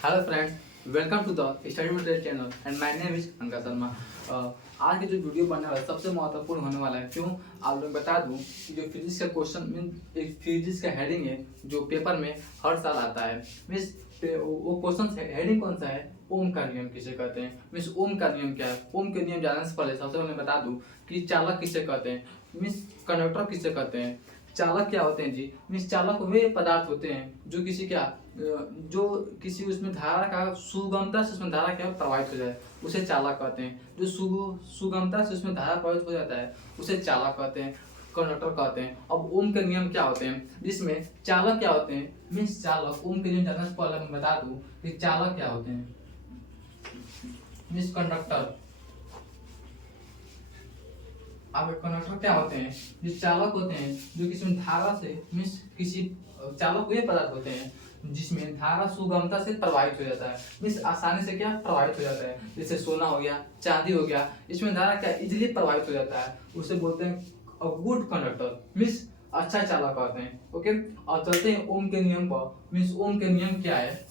Hello friends, welcome to the study material channel and my name is Anka Sharma. आज की जो video बनने वाला है सबसे महत्वपूर्ण होने वाला है। क्यों? आप लोग बता दूं कि जो फिजिक्स का क्वेश्चन मीन एक फिजिक्स का हेडिंग है जो पेपर में हर साल आता है। मीन्स वो क्वेश्चन हेडिंग कौन सा है? ओम का नियम किसे कहते हैं? मीन्स ओम का नियम क्या है? ओम के नियम जानने से पहले सबसे पहले बता दूं कि चालक किसे कहते हैं, मीन्स कंडक्टर किसे कहते हैं, चालक क्या होते हैं जी। मीन्स चालक वे पदार्थ होते हैं जो किसी क्या जो किसी उसमें धारा का सुगमता से उसमें धारा क्या प्रवाहित हो जाए उसे चालक कहते हैं। जो सुगमता से उसमें धारा प्रवाहित हो जाता है उसे चालक कहते हैं, कंडक्टर कहते हैं। अब ओम के नियम क्या होते हैं जिसमें चालक क्या होते हैं? मीन्स चालक ओम के नियम जानने से पहले मैं बता दूं कि चालक क्या होते हैं। मीन्स कंडक्टर अब कंडक्टर क्या होते हैं? जो चालक होते हैं जो किसी में धारा से मीन्स किसी चालक वे पदार्थ होते हैं जिसमें धारा सुगमता से प्रवाहित हो जाता है। मीन्स आसानी से क्या प्रवाहित हो जाता है। जैसे सोना हो गया, चांदी हो गया, इसमें धारा क्या इजीली प्रवाहित हो जाता है। उसे बोलते हैं अ गुड कंडक्टर, मीन्स अच्छा चालक कहते हैं। ओके, और चलते हैं ओम के नियम पर। मीन्स ओम के नियम क्या है?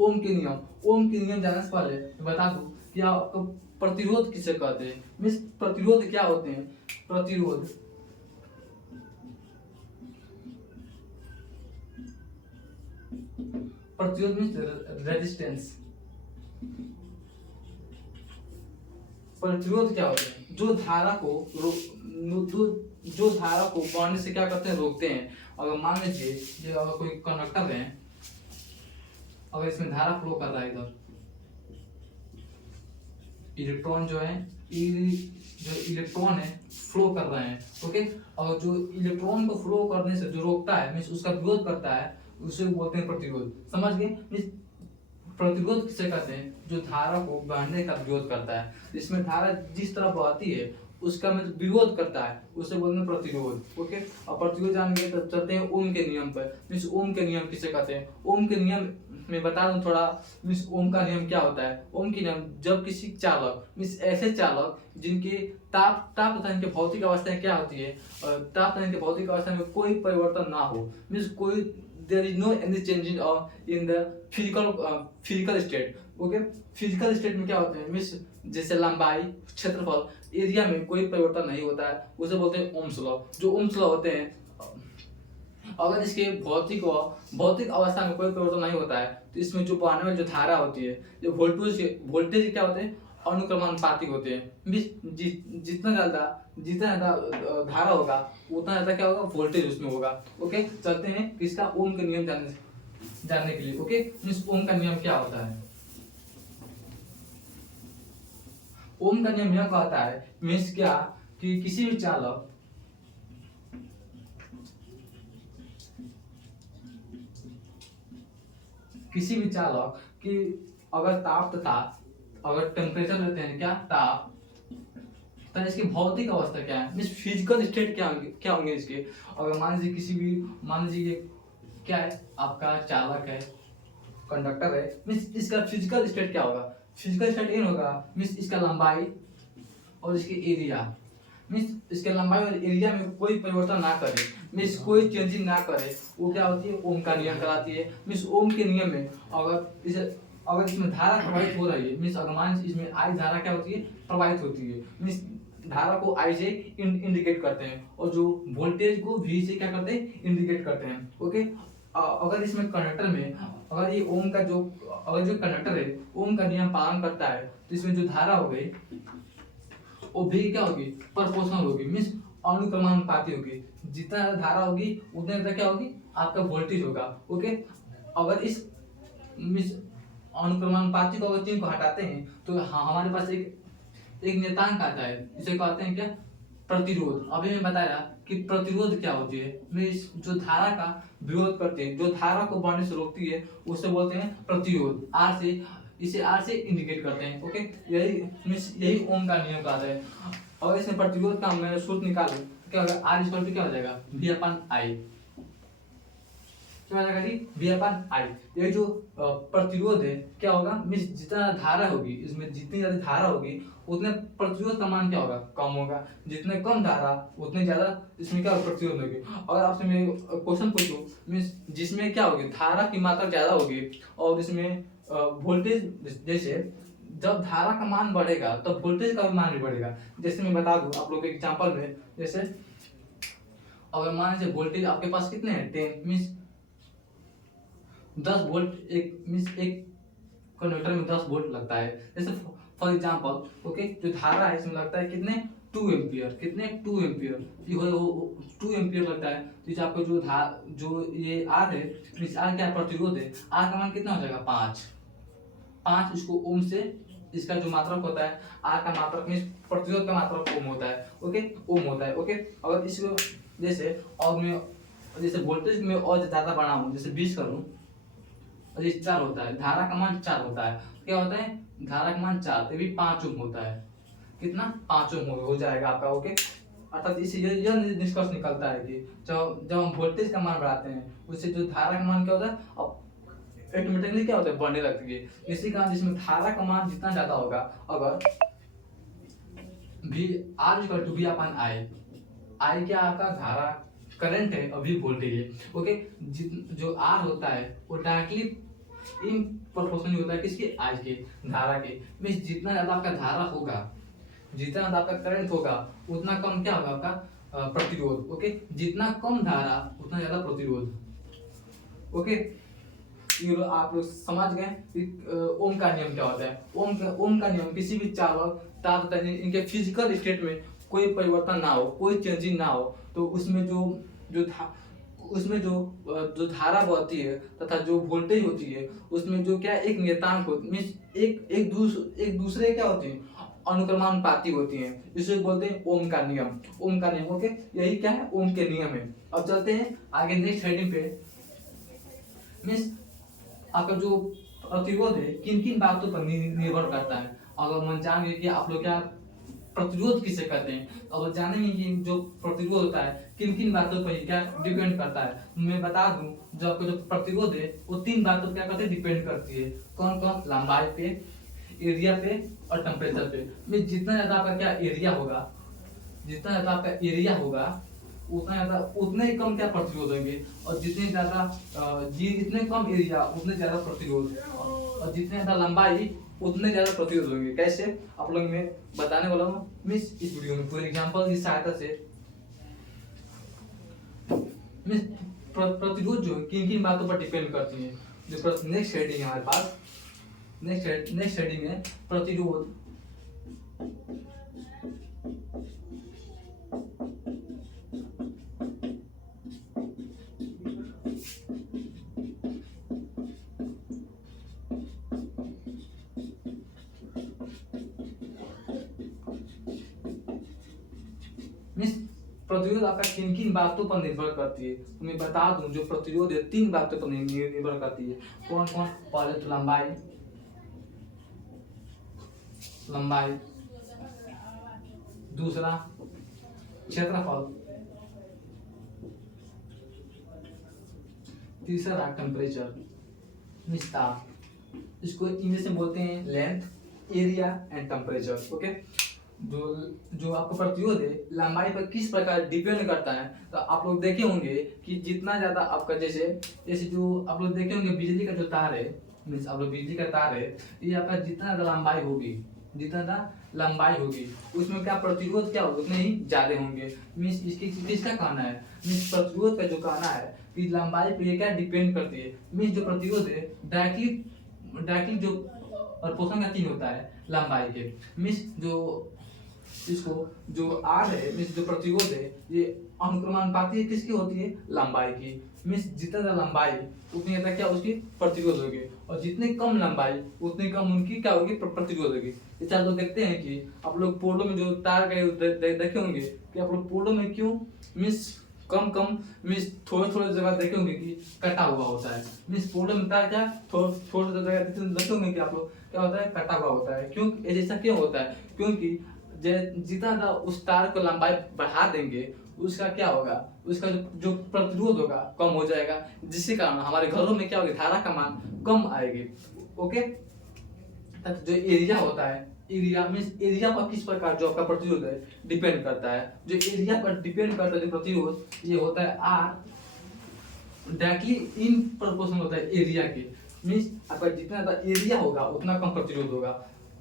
ओम के नियम जानने से पहले मैं बता दूं कि आपको प्रतिरोध किसे कहते हैं। मीन्स प्रतिरोध क्या होते हैं? प्रतिरोध प्रतिरोध मीन्स रेजिस्टेंस। प्रतिरोध क्या होते हैं? जो धारा को जो धारा को बढ़ने से क्या करते हैं, रोकते हैं। अगर मान लीजिए ये अगर कोई कंडक्टर है, अगर इसमें धारा फ्लो कर रहा है, इधर इलेक्ट्रॉन जो है जो इलेक्ट्रॉन है फ्लो कर रहे हैं। ओके, और जो इलेक्ट्रॉन को फ्लो करने से जो रोकता है मीन्स उसका विरोध करता है उसे बोलते हैं प्रतिरोध। समझ गए? मीन्स प्रतिरोध किसे कहते हैं? जो धारा को बहने का विरोध करता है। इसमें धारा जिस तरह बहती है उसका में विरोध करता है उसे बोलते हैं प्रतिरोध। ओके, और प्रतिरोध जान गए तो चलते हैं ओम के नियम पर। मीन्स ओम के नियम किसे कहते हैं? ओम के नियम मैं बता दूं थोड़ा। मीन्स ओम का नियम क्या होता है? ओम के नियम जब किसी चालक मीन्स ऐसे चालक जिनके ताप ताप तथा इनके भौतिक अवस्थाएं क्या होती है, ताप तथा इनके भौतिक अवस्था में कोई परिवर्तन ना हो। मीन्स कोई there is no any change in the physical state. Okay, physical state में क्या होते हैं? मीन्स जैसे लंबाई, क्षेत्रफल, एरिया में कोई परिवर्तन नहीं होता है उसे बोलते हैं ओम्स लॉ। जो ओम्स लॉ होते हैं, अगर इसके भौतिक अवस्था में कोई परिवर्तन नहीं होता है तो इसमें जो बहने वाली जो धारा होती है, जो वोल्टेज क्या होते हैं? अनुक्रमानुपातिक होते हैं। जितना ज्यादा धारा होगा उतना ज्यादा क्या होगा? वोल्टेज उसमें होगा। ओके, चलते हैं किसका ओम के नियम जानने के लिए। ओके, मीन्स ओम का नियम क्या होता है? ओम का नियम यह कहता है मीन्स क्या कि किसी भी चालक की अगर ताप तथा अगर टेम्परेचर लेते हैं क्या ताप, तो इसकी भौतिक अवस्था क्या है? मीन्स फिजिकल स्टेट क्या होंगे इसके। अगर मान लीजिए क्या है, आपका चालक है, कंडक्टर है, मीन्स इसका फिजिकल स्टेट क्या होगा? फिजिकल स्टेट ये होगा मीन्स इसका लंबाई और इसकी एरिया। मीन्स इसके लंबाई और एरिया में कोई परिवर्तन ना करे, मीन्स कोई चेंजिंग ना करे, वो क्या होती है? ओम का नियम कहलाती है। मीन्स ओम के नियम में अगर इसमें धारा प्रवाहित हो रही है, मीन्स अगर मान इसमें आई धारा क्या होती है? प्रवाहित होती है। मीन्स धारा को आई से इंडिकेट करते हैं और जो वोल्टेज को वी से क्या करते हैं? इंडिकेट करते हैं। ओके, अगर इसमें कंडक्टर में अगर ये ओम का अगर जो कंडक्टर है ओम का नियम पालन करता है तो इसमें जो धारा हो गई वो भी क्या होगी? प्रोपोर्शनल होगी, मीन्स अनुक्रमानुपाती होगी। जितना ज्यादा धारा होगी उतना ज्यादा क्या होगी? आपका वोल्टेज होगा। ओके, अगर इस मीन्स अनुक्रमानुपाती को अगर तीन को हटाते हैं तो हाँ हमारे पास एक नियतांक आता है जिसे कहते हैं क्या? प्रतिरोध। अभी मैं बताया कि प्रतिरोध क्या होती है। मीन्स जो धारा का विरोध करती है, जो धारा को बढ़ने से रोकती है उसे बोलते हैं प्रतिरोध। इसे आर से इंडिकेट करते हैं। ओके, यही ओम का नियम कहता है। और इसमें प्रतिरोध का मैं सूत्र निकालूं तो क्या होगा? आर इक्वल टू क्या हो जाएगा? V/I। क्या हो जाएगा जी, V अपन I। ये जो प्रतिरोध है क्या होगा, मीन्स जितना धारा होगी इसमें, जितनी ज्यादा धारा होगी उतने प्रतिरोध का मान क्या होगा, कम होगा। जितने कम धारा उतने ज्यादा इसमें क्या प्रतिरोध होगी। अगर आपसे मैं क्वेश्चन पूछूं, मीन्स जिसमें क्या होगी, धारा की मात्रा ज्यादा होगी और इसमें वोल्टेज, जैसे जब धारा का मान बढ़ेगा तब वोल्टेज का भी मान भी बढ़ेगा। जैसे मैं बता दूं आप लोग के एग्जांपल में, जैसे अगर मान लीजिए वोल्टेज आपके पास कितने हैं, 10 मीन्स 10 वोल्ट, एक मीन्स एक कन्वर्टर में 10 वोल्ट लगता है। जैसे फॉर एग्जांपल ओके, जो धारा है इसमें लगता है कितने, 2 एम्पियर, कितने 2 एम्पियर, ये 2 एम्पियर लगता है। तो ये आपको जो ये आर है, मीन्स आर क्या प्रतिरोध है, आर का मान कितना हो जाएगा, 5। इसको ओम से, इसका जो मात्रक होता है आर का मात्रक मीन्स प्रतिरोध का मात्रक ओम होता है। ओके, ओम होता है। ओके, अगर इसको जैसे और मैं जैसे वोल्टेज में और ज्यादा बढ़ाऊं, जैसे 20 करूं और ये 4 होता है, धारा का मान 4 होता है, क्या होता है, धारा का मान 4, तो भी 5 ओम होता है। कितना, 5 ओम हो जाएगा आपका। ओके, अर्थात इससे यह निष्कर्ष निकलता है कि जब हम वोल्टेज का मान बढ़ाते हैं उससे जो धारा का मान क्या होता है, अब ऑटोमेटिकली क्या होता है, बढ़ने लगती है। इसी कारण जिसमें धारा का मान जितना ज्यादा होगा, अगर भी आर इक्वल टू वी अपन आई क्या आपका धारा करंट है और वी वोल्टेज है। ओके, जो आर होता है वो डायरेक्टली इन प्रोपोर्शनल होता है किसके, आई के, धारा के। मींस जितना ज्यादा आपका धारा होगा, जितना ज्यादा आपका करंट होगा उतना कम क्या होगा आपका प्रतिरोध। ओके, जितना कम धारा उतना ज्यादा प्रतिरोध। ओके, ये आप लोग समझ गए ओम का नियम क्या होता है। ओम का नियम किसी भी चालक तार तत्व इनके फिजिकल स्टेट में कोई परिवर्तन ना हो, कोई चेंजिंग ना हो, तो उसमें उसमें जो धारा बहती है तथा जो वोल्टेज होती है उसमें जो क्या एक नियतांक होती, मीन्स एक दूसरे क्या होती है, अनुक्रमानुपाती होती हैं। इसे बोलते हैं ओम का नियम। ओम का नियम। ओके, यही क्या है, ओम के नियम है। अब चलते हैं आगे नेक्स्ट हेडिंग पे। मीन्स आपका जो प्रतिरोध है किन किन बातों पर निर्भर करता है। अगर हम जानेंगे कि आप लोग क्या प्रतिरोध किसे कहते हैं, तो अब जानेंगे कि जो प्रतिरोध होता है किन किन बातों पर क्या डिपेंड करता है। मैं बता दूं, जो आपका जो प्रतिरोध है वो 3 बातों पर क्या करते हैं, डिपेंड करती है। कौन कौन, लंबाई पे, एरिया पे और टेम्परेचर पे। में जितना ज्यादा आपका क्या एरिया होगा, जितना ज्यादा आपका एरिया होगा उतना ज्यादा, उतने ही कम क्या प्रतिरोध होंगे। और जितने ज्यादा जितने कम एरिया उतने ज्यादा प्रतिरोध, और जितने ज्यादा लंबाई उतने ज्यादा प्रतिरोध होंगे। कैसे, आप लोग मैं बताने वाला हूँ मिस इस वीडियो में, फॉर एग्जांपल की सहायता से। मिस प्रतिरोध जो किन किन बातों पर डिपेंड करती है। जो नेक्स्ट हेडिंग है हमारे पास, नेक्स्ट हेडिंग है प्रतिरोध। प्रतिरोध आपका किन किन बातों पर निर्भर करती है, तो मैं बता दूं जो प्रतिरोध है 3 बातों पर निर्भर करती है। कौन कौन, पहले तो लंबाई, दूसरा क्षेत्रफल, तीसरा टेम्परेचर, विस्तार। इसको इंग्लिश में बोलते हैं length, area and temperature. Okay, जो आपका प्रतिरोध है लंबाई पर किस प्रकार डिपेंड करता है, तो आप लोग देखे होंगे कि जितना ज्यादा आपका जैसे जो आप लोग देखे होंगे बिजली का जो तार है, मीन्स आप लोग बिजली का तार है, ये आपका जितना ज्यादा लंबाई होगी, जितना ज्यादा लंबाई होगी उसमें क्या प्रतिरोध क्या होगा, उतने ही ज्यादा होंगे। मीन्स इसकी किसका कहना है, मीन्स प्रतिरोध का जो कहना है कि लंबाई पे ये क्या डिपेंड करती है। मीन्स जो प्रतिरोध है डायरेक्टली जो प्रोपोर्शन का 3 होता है लंबाई के। मीन्स जो इसको जो आर है, मीन्स जो प्रतिरोध है ये अनुक्रमानुपाती किसकी होती है, लंबाई की। मीन्स जितना ज्यादा लंबाई उतनी ज्यादा क्या उसकी प्रतिरोध होगी, और जितनी कम लंबाई उतनी कम उनकी क्या होगी, प्रतिरोध होगी। जैसे आप लोग देखते हैं कि आप लोग पोलो में जो तार गए देखे होंगे कि आप लोग पोलो में क्यों मीन्स कम मीन्स थोड़े जगह देखे होंगे कि कटा हुआ होता है। मीन्स पोलो में तार क्या थोड़े जगह देखे होंगे कि आप लोग क्या होता है, कटा हुआ होता है। क्यों ऐसा क्यों होता है, क्योंकि जितना उस तार को लंबाई बढ़ा देंगे उसका क्या होगा, उसका जो प्रतिरोध होगा कम हो जाएगा, जिसके कारण हमारे घरों में क्या होगी, धारा का मान कम आएगी। ओके, तब जो एरिया होता है, एरिया मीन्स एरिया पर किस प्रकार जो आपका प्रतिरोध है डिपेंड करता है। जो एरिया पर डिपेंड करता है जो प्रतिरोध, ये होता है आर डायरेक्टली इन प्रोपोर्शनल होता है एरिया के। मीन्स आपका जितना ज्यादा एरिया होगा उतना कम प्रतिरोध होगा।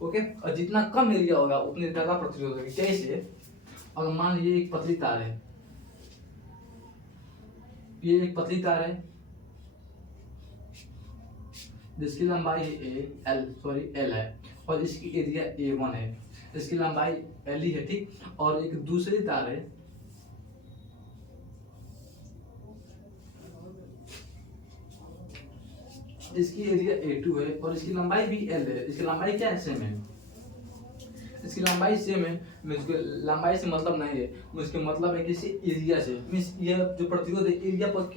ओके, और जितना कम एरिया होगा उतनी ज्यादा प्रतिरोध होगी। कैसे, अगर मान लीजिए एक पतली तार है, ये एक पतली तार है जिसकी लंबाई एल है, और इसकी एरिया A1 है, इसकी लंबाई L ही है, ठीक। और एक दूसरी तार है इसकी एरिया A2 है और इसकी लंबाई भी L है। इसकी लंबाई क्या है, सेम है, इसकी लंबाई सेम है। मुझको लंबाई से मतलब नहीं है, मुझको मतलब है कि इसी एरिया से। मीन्स ये जो प्रतिरोध है एरिया पर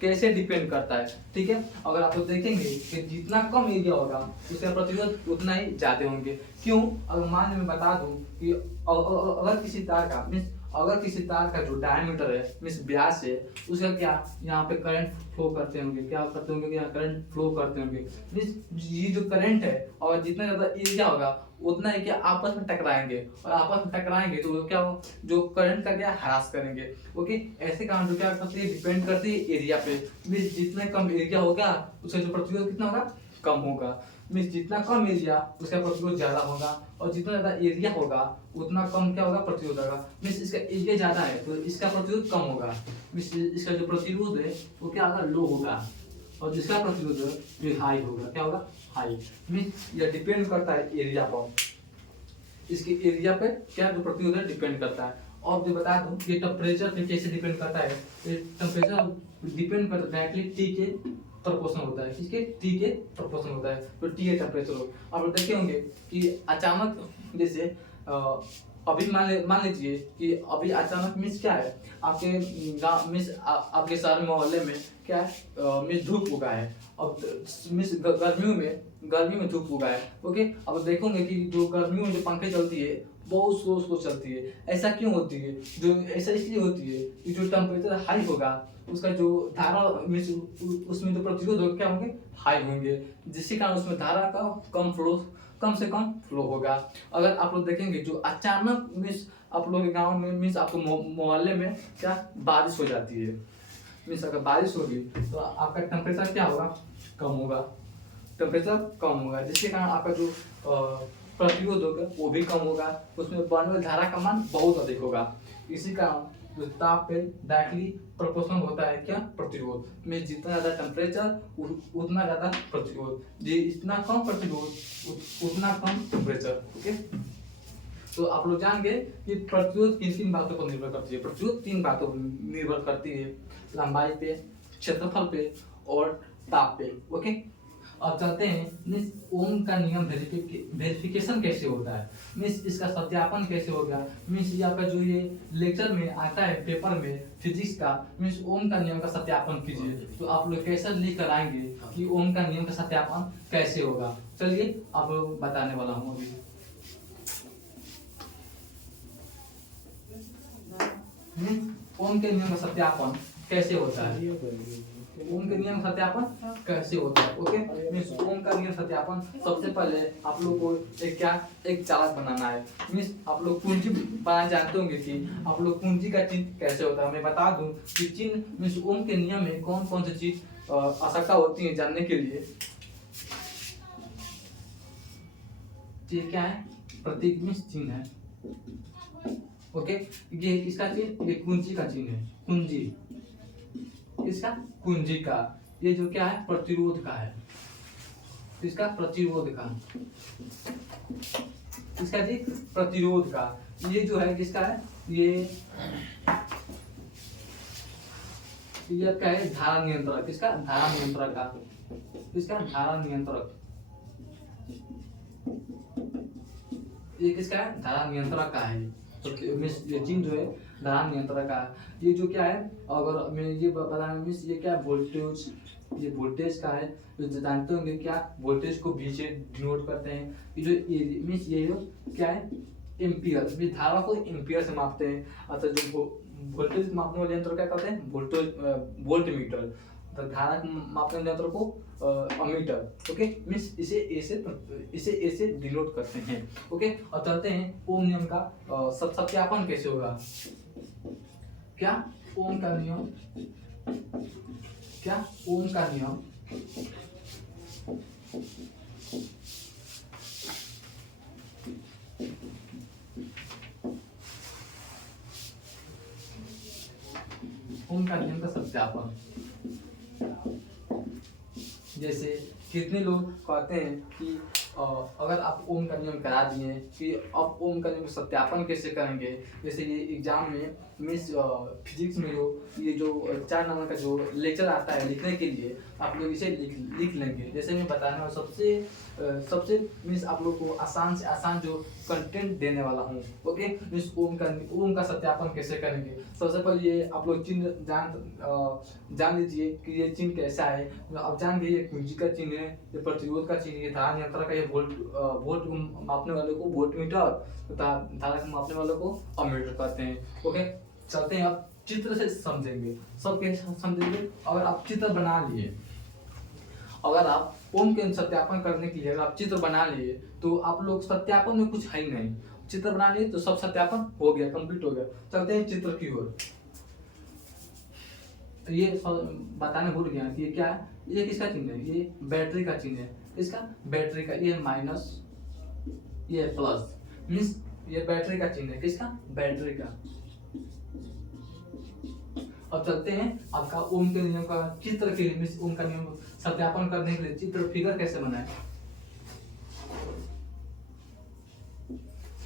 कैसे डिपेंड करता है, ठीक है। अगर आप लोग देखेंगे कि जितना कम एरिया होगा उसका प्रतिरोध उतना ही ज्यादा होंगे। क्यों, अगर मान मैं बता दूं कि अगर किसी तार का मीन्स अगर किसी तार का जो डायमीटर है मीन्स व्यास है, उसका क्या यहाँ पे करंट फ्लो करते होंगे, क्या करते होंगे, यहाँ करंट फ्लो करते होंगे। मीन्स ये जो करंट है और जितना ज्यादा एरिया होगा उतना है कि आपस में टकराएंगे, और आपस में टकराएंगे तो वो क्या हो, जो करंट का क्या ह्रास करेंगे। ओके, ऐसे कारण जो क्या करती है, डिपेंड करती है एरिया पे। मीन्स जितना कम एरिया होगा उसका जो प्रतिरोध कितना होगा, कम होगा। मीन्स जितना कम एरिया उसका प्रतिरोध ज्यादा होगा, और जितना ज्यादा एरिया होगा उतना कम क्या होगा, प्रतिरोध होगा। मीन्स इसका एरिया ज्यादा है तो इसका प्रतिरोध कम होगा। मीन्स इसका जो प्रतिरोध है वो क्या होगा, लो होगा, और जिसका प्रतिरोध है हाई होगा, क्या होगा, हाई। मीन्स यह डिपेंड करता है एरिया पर, इसके एरिया पे क्या जो प्रतिरोध है डिपेंड करता है। और जो बता दूं ये टेम्परेचर पे कैसे डिपेंड करता है, ये टेम्परेचर डिपेंड करता है डायरेक्टली टी के प्रोपोर्शनल होता है, किसके, टी के प्रोपोर्शनल होता है। तो टी के टेम्परेचर हो, आप लोग देखे होंगे कि अचानक जैसे अभी मान लीजिए कि अभी अचानक मीन्स क्या है, आपके गाँव मीन्स आपके शहर मोहल्ले में क्या है, मीन्स धूप उगा है। अब मीन्स गर्मियों में धूप उगा है। ओके, अब देखोगे कि जो गर्मियों में जो पंखे चलती है बहुत स्लो चलती है। ऐसा क्यों होती है, जो ऐसा इसलिए होती है कि जो टेम्परेचर हाई होगा उसका जो धारा मीन्स उसमें जो प्रतिरोध होगा क्या होंगे, हाई होंगे, जिसके कारण उसमें धारा का कम से कम फ्लो होगा। अगर आप लोग देखेंगे जो अचानक मीन्स आप लोग के गाँव में मीन्स आपको मोहल्ले में क्या बारिश हो जाती है, मीन्स अगर बारिश होगी तो आपका टेम्परेचर क्या होगा, कम होगा, टेम्परेचर कम होगा, जिसके कारण आपका जो प्रतिरोध होगा वो भी कम होगा, उसमें बहने वाली धारा का मान बहुत अधिक होगा। इसी कारण जो ताप पे डायरेक्टली प्रोपोर्शनल होता है क्या, प्रतिरोध में। जितना ज्यादा टेम्परेचर उतना ज्यादा प्रतिरोध, जितना कम प्रतिरोध उतना कम टेम्परेचर। ओके, तो आप लोग जान गए कि प्रतिरोध किन बातों पर निर्भर करती है। प्रतिरोध 3 बातों पर निर्भर करती है, लंबाई पे, क्षेत्रफल पे और ताप पे। ओके, अब चलते हैं मीन्स ओम का नियम वेरिफिकेशन कैसे होता है, मीन्स इसका सत्यापन कैसे होगा। मीन्स ये आपका जो ये लेक्चर में आता है पेपर में फिजिक्स का, मीन्स ओम का नियम का सत्यापन कीजिए, तो आप लोग कैसे लिख कर आएंगे कि ओम का नियम का सत्यापन कैसे होगा। चलिए आप लोग बताने वाला हूँ अभी। ओम के नियम का सत्यापन कैसे होता है, ओम के नियम सत्यापन कैसे होता है। ओके, मीन्स ओम का नियम सत्यापन सबसे पहले आप लोग को एक चार्ट बनाना है। मीन्स आप लोग कुंजी बनाना जानते होंगे कि आप लोग कुंजी का चिन्ह कैसे होता है। मैं बता दूं कि चिन्ह मीन्स ओम के नियम में कौन कौन सी चीज आवश्यकता होती है जानने के लिए। ये क्या है, प्रतीक मीन्स चिन्ह है। ओके, ये किसका चिन्ह, ये कुंजी का चिन्ह है, कुंजी इसका कुंजी का। ये जो क्या है, प्रतिरोध का है, इसका प्रतिरोध का, इसका जी प्रतिरोध का। ये जो है किसका है, ये क्या है, धारा नियंत्रक, किसका, धारा नियंत्रक का, किसका, धारा नियंत्रक। ये किसका है, धारा नियंत्रक का है। ये चिन्ह जो है धारा नियंत्रक का। ये जो क्या है, अगर मैं ये बताना मीन्स ये क्या वोल्टेज, ये वोल्टेज का है। जो जानते होंगे क्या, वोल्टेज को V से डिनोट करते हैं। ये जो मीन्स ये जो क्या है, एम्पियर, मीन्स धारा को एम्पियर से मापते हैं। अतः जो वोल्टेज मापने वाले यंत्र क्या कहते हैं, वोल्ट मीटर। तो धारा मापने वाले यंत्र को अमीटर। ओके, मीन्स इसे ऐसे डिनोट करते हैं। ओके, और चलते हैं ओम नियम का सत्यापन कैसे होगा। क्या ओम का नियम, क्या ओम का नियम ओम का नियम का सत्यापन। जैसे कितने लोग कहते हैं कि अगर आप ओम का नियम करा दिए कि अब ओम का नियम सत्यापन कैसे करेंगे। जैसे ये एग्जाम में मिस फिजिक्स में ये जो 4 नंबर का जो लेक्चर आता है लिखने के लिए, आप लोग इसे लिख लेंगे। जैसे मैं बताने वाला सबसे मीन्स आप लोग को आसान से आसान जो कंटेंट देने वाला हूँ। ओके, मीन्स ओम का सत्यापन कैसे करेंगे। सबसे पहले ये आप लोग चिन्ह जान लीजिए कि ये चिन्ह कैसा है। आप जान गए ये कुंजी का चिन्ह है, ये प्रतिरोध का चिन्ह है, धारा नियंत्रण का ये वोल्ट मापने वाले को वोल्ट मीटर तथा धारा को मापने वाले को अमीटर कहते हैं। ओके, चलते हैं अब चित्र से समझेंगे। सब कैसे समझेंगे, अगर आप चित्र बना लिए, अगर आप ओम के सत्यापन करने के लिए अगर आप चित्र बना लिए तो आप लोग सत्यापन में कुछ है ही नहीं। चित्र बना लिए तो सब सत्यापन हो गया, कंप्लीट हो गया। चलते हैं चित्र की ओर। ये बताने भूल गया कि ये क्या है, ये किसका चिन्ह है, ये बैटरी का चिन्ह है। इसका बैटरी का, ये माइनस ये प्लस, मीन्स ये बैटरी का चिन्ह है। किसका, बैटरी का। अब चलते हैं आपका ओम के नियम का चित्र के लिए, मीन्स ओम का नियम सत्यापन करने के लिए चित्र फिगर कैसे बनाए।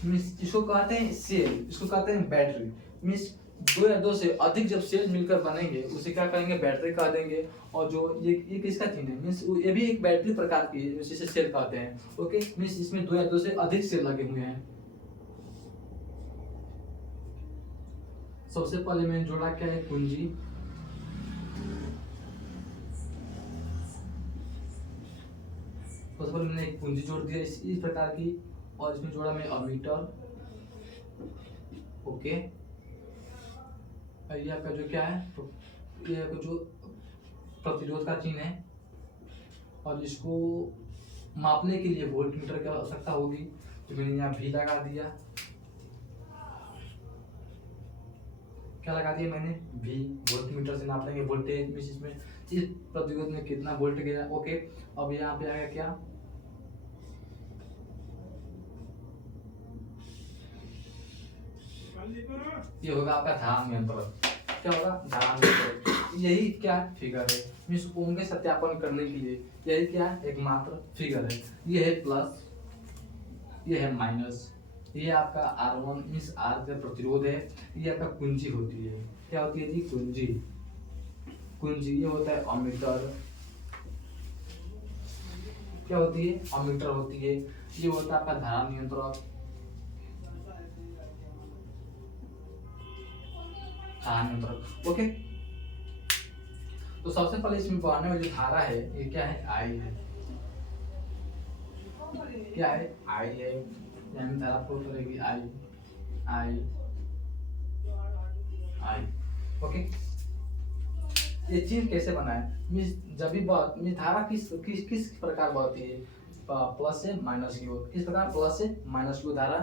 मीन्स इसको कहते हैं सेल, इसको कहते हैं बैटरी। मीन्स 2 या 2 से अधिक जब सेल मिलकर बनेंगे उसे क्या कहेंगे, बैटरी कह देंगे। और जो ये किसका चिन्ह है, मीन्स ये भी एक बैटरी प्रकार की है, इसे सेल कहते हैं। ओके, मीन्स इसमें 2 या 2 से अधिक सेल लगे हुए हैं। सबसे पहले मैंने जोड़ा क्या है, कुंजी। सबसे पहले मैंने एक कुंजी जोड़ दिया इस प्रकार की, और इसमें जोड़ा मैं अमीटर। ओके, ये आपका जो क्या है, ये आपका जो प्रतिरोध का चिन्ह है, और इसको मापने के लिए वोल्ट मीटर की आवश्यकता होगी, तो मैंने यहाँ भी लगा दिया। क्या लगा दिया मैंने, भी। वोल्ट मीटर से नाप लेंगे वोल्टेज, मींस इसमें इस प्रतिरोध में कितना वोल्ट गया। ओके, अब यहाँ पे आएगा क्या, ये होगा आपका धारा नियंत्रण। क्या होगा, धारा नियंत्रण। यही क्या फिगर है, मींस ओम के सत्यापन करने के लिए यही क्या एकमात्र फिगर है। ये है प्लस, ये है माइनस, ये आपका R1 मींस R का प्रतिरोध है, ये आपका कुंजी होती है। क्या होती है जी, कुंजी। कुंजी ये होता है अमीटर। क्या होती है, अमीटर होती है। ये होता है आपका धारा नियंत्रक, धारा नियंत्रक। ओके, तो सबसे पहले इसमें बहने वाली जो धारा है ये क्या है, I है। क्या है, I है। यानी धारा फ्लो करेगी I। ओके, ये चीज कैसे बनाए, मींस जब भी धारा किस प्रकार बहती है, प्लस से माइनस की ओर। किस प्रकार, प्लस से माइनस की ओर धारा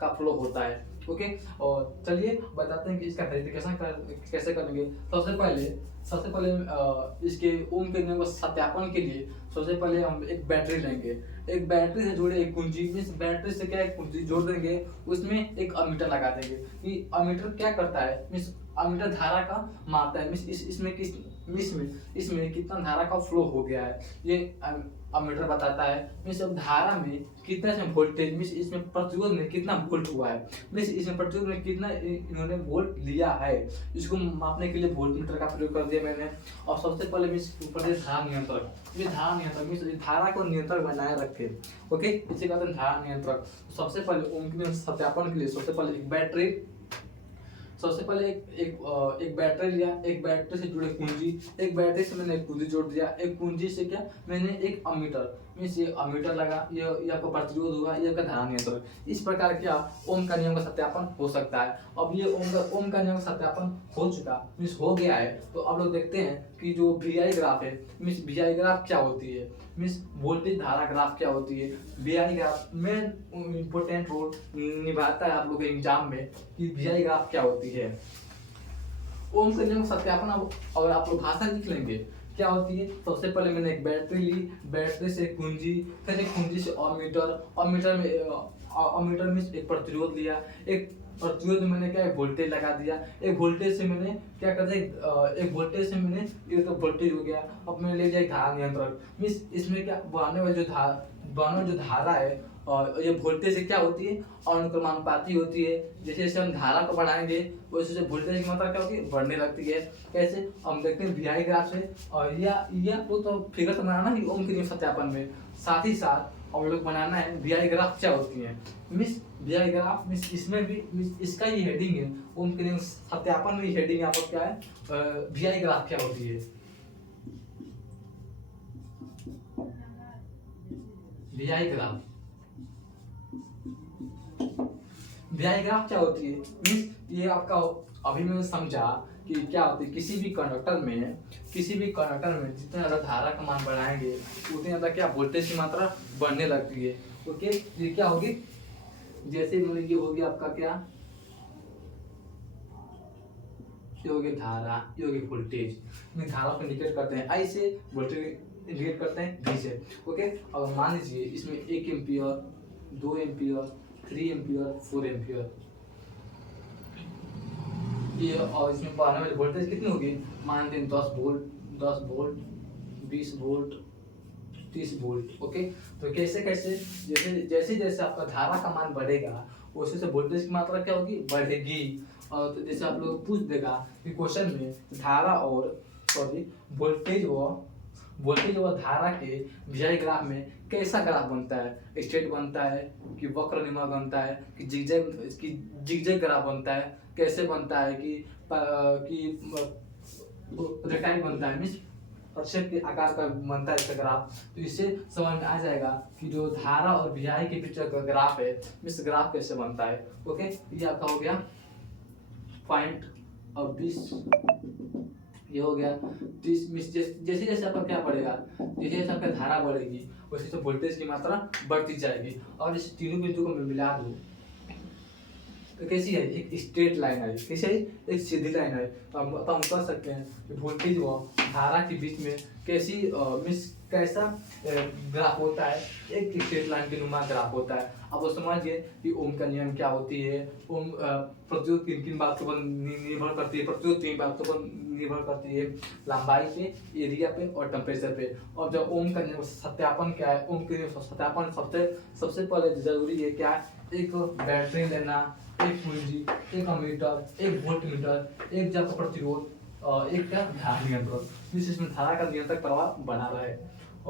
का फ्लो होता है। ओके, और चलिए बताते हैं कि इसका वेरिफिकेशन कैसे करेंगे। सबसे पहले इसके ओम के नियम को सत्यापन के लिए सबसे पहले हम एक बैटरी लेंगे। एक बैटरी से जुड़े एक कुंजी, इस बैटरी से क्या एक कुंजी जोड़ देंगे, उसमें एक अमीटर लगा देंगे। कि अमीटर क्या करता है, मींस अमीटर धारा का मापता है, मींस इसमें कितना धारा का फ्लो हो गया है, ये अमीटर बताता है। मींस अब धारा में कितना इसमें वोल्टेज, मींस इसमें प्रतिरोध में कितना वोल्ट हुआ है, मींस इसमें प्रतिरोध में कितना इन्होंने वोल्ट लिया है, इसको मापने के लिए वोल्ट मीटर का प्रयोग कर दिया मैंने। और सबसे पहले मींस ऊपर धारा नियंत्रक, ये धारा नियंत्रक मींस धारा को नियंत्रक बनाए रखे। ओके, इसे कहते हैं धारा नियंत्रक। सबसे पहले ओम के सत्यापन के लिए सबसे पहले एक बैटरी, सबसे पहले एक बैटरी लिया, एक बैटरी से जुड़े कुंजी, एक बैटरी से मैंने एक कुंजी जोड़ दिया, एक कुंजी से क्या मैंने एक अमीटर, मीन्स ये अमीटर लगा, ये आपका प्रतिरोध हुआ, ये आपका धारा नियंत्रक। इस प्रकार क्या ओम का नियम का सत्यापन हो सकता है। अब ये ओम का नियम का सत्यापन हो चुका, मीन्स हो गया है। तो अब लोग देखते हैं कि जो VI ग्राफ है, मीन्स VI ग्राफ क्या होती है, मीन्स वोल्टेज धारा ग्राफ क्या होती है। VI ग्राफ में इम्पोर्टेंट रोल निभाता है आप लोग के एग्जाम में कि VI ग्राफ क्या होती है। ओम के नियम सत्यापन अब अगर आप लोग भाषा लिख लेंगे क्या होती है। सबसे पहले मैंने एक बैटरी ली, बैटरी से कुंजी, फिर एक कुंजी से अमीटर, अमीटर में एक प्रतिरोध लिया, एक प्रतिरोध में मैंने क्या एक वोल्टेज लगा दिया, एक वोल्टेज से मैंने क्या कर दिया, एक वोल्टेज से मैंने ये तो वोल्टेज हो गया। अब मैंने ले लिया एक धारा नियंत्रक, मीन्स इसमें क्या बहने वाली जो धारा है और ये वोल्टेज से क्या होती है अनुक्रमानुपाती होती है। जैसे जैसे हम धारा को बढ़ाएंगे वैसे वैसे वोल्टेज की मात्रा क्या होगी बढ़ने लगती है। कैसे हम देखते हैं VI ग्राफ से, और या तो फिगर तो बनाना ही ओम के नियम सत्यापन में, साथ ही साथ हम लोग बनाना है VI ग्राफ क्या होती है। मिस VI ग्राफ मिस इसमें भी मिस इसका ही हेडिंग है, ओम के नियम सत्यापन में हेडिंग यहाँ पर क्या है VI ग्राफ क्या होती है। VI ग्राफ VI ग्राफ क्या होती है, मीन्स ये आपका अभी मैंने समझा कि क्या होती है। किसी भी कंडक्टर में जितना ज़्यादा धारा का मान बढ़ाएंगे उतनी ज़्यादा क्या वोल्टेज की मात्रा बढ़ने लगती है। ओके, ये क्या होगी, जैसे मतलब ये हो गया आपका क्या, ये हो गया धारा, ये हो गया वोल्टेज। में धारा को इंडिकेट करते हैं I से, वोल्टेज इंडिकेट करते हैं V से। ओके, अब मान लीजिए इसमें 1 एम्पियर, 2 एम्पियर, 3 एम्पियर, 4 एम्पियर, ये और इसमें बहने वाली वोल्टेज कितनी होगी, मान लें 10 वोल्ट, 20 वोल्ट, 30 वोल्ट। ओके, तो कैसे जैसे जैसे आपका धारा का मान बढ़ेगा वैसे से वोल्टेज की मात्रा क्या होगी बढ़ेगी। और तो जैसे आप लोग पूछ देगा कि क्वेश्चन में धारा और वोल्टेज व धारा के VI ग्राफ में कैसा ग्राफ बनता है, स्ट्रेट बनता है कि वक्रनिमा बनता है कि जिगजैग ग्राफ बनता है, कैसे बनता है कि रेक्टेंगल बनता है, मीन्स प्रक्षेप के आकार का बनता है इसका ग्राफ। तो इससे समझ में आ जाएगा कि जो धारा और VI के बीच का ग्राफ है, मीन्स ग्राफ कैसे बनता है। ओके, ये आपका हो गया पॉइंट और 20, ये हो गया 30। जैसे जैसे आपका क्या बढ़ेगा, जैसे जैसे आपका धारा बढ़ेगी वैसे तो वोल्टेज की मात्रा बढ़ती जाएगी। और इस तीनों बिंदु को मैं मिला दूँ तो कैसी है, एक स्ट्रेट लाइन है, कैसे है एक सीधी लाइन है। तो हम कह सकते हैं कि वोल्टेज व धारा के बीच में कैसी मीन्स कैसा ग्राफ होता है, एक स्ट्रेट लाइन के नुमा ग्राफ होता है। अब वो समझिए कि ओम का नियम क्या होती है, ओम प्रतिरोध किन बातों पर निर्भर करती है, प्रतिरोध 3 बातों पर निर्भर करती है, लंबाई पे, एरिया पे और टेम्परेचर पे। और जब ओम का नियम सत्यापन क्या है, ओम के नियम सत्यापन सबसे पहले जरूरी है क्या, एक बैटरी लेना, एक कुंजी, एक अमीटर, एक वोल्टमीटर, एक जब प्रतिरोध, एक क्या धारा नियंत्रक, जिसमें धारा का नियंत्रक प्रभाव बना रहे।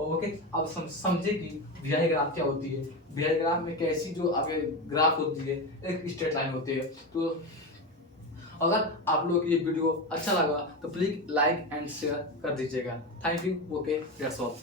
ओके, अब समझे कि VI ग्राफ क्या होती है। VI ग्राफ में कैसी जो आपके ग्राफ होती है, एक स्ट्रेट लाइन होती है। तो अगर आप लोग ये वीडियो अच्छा लगा तो प्लीज लाइक एंड शेयर कर दीजिएगा। Thank you. Okay, that's all.